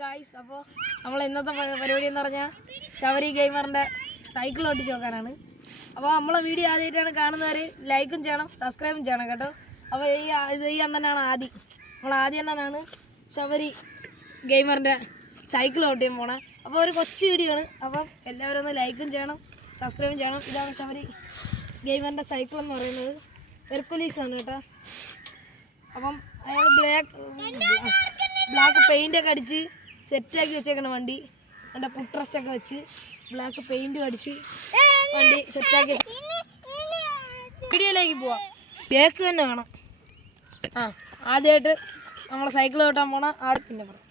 Guys, അപ്പോൾ നമ്മൾ ഇന്നത്തെ പരിപാടി എന്ന് പറഞ്ഞാൽ ശബരി ഗെയിമറിൻ്റെ സൈക്കിൾ ഓടിച്ച് നോക്കാനാണ്. അപ്പോൾ നമ്മളെ വീഡിയോ ആദ്യമായിട്ടാണ് കാണുന്നവർ ലൈക്കും ചെയ്യണം, സബ്സ്ക്രൈബും ചെയ്യണം കേട്ടോ. അപ്പോൾ ഈ അണ്ണനാണ് ആദ്യം, അണ്ണനാണ് ശബരി ഗെയിമറിൻ്റെ സൈക്കിൾ ഓടിക്കാൻ പോണത്. അപ്പോൾ ഒരു കൊച്ചു വീഡിയോ ആണ്, അപ്പം എല്ലാവരും ഒന്ന് ലൈക്കും ചെയ്യണം, സബ്സ്ക്രൈബും ചെയ്യണം. ഇതാണ് ശബരി ഗെയിമറിൻ്റെ സൈക്കിൾ എന്ന് പറയുന്നത്, ഹെർക്കുലീസാണ് കേട്ടോ. അപ്പം അയാൾ ബ്ലാക്ക് പെയിൻ്റൊക്കെ അടിച്ച് സെറ്റാക്കി വെച്ചേക്കണം വണ്ടി. എൻ്റെ പുട്രസ്റ്റൊക്കെ വെച്ച് ബ്ലാക്ക് പെയിൻറ്റും അടിച്ച് വണ്ടി സെറ്റാക്കി. വീഡിയോയിലേക്ക് പോവാം. ബേക്ക് തന്നെ വേണം. ആദ്യമായിട്ട് നമ്മളെ സൈക്കിൾ ഓട്ടാൻ പോണ ആദ്യം പിന്നെ പറയാം.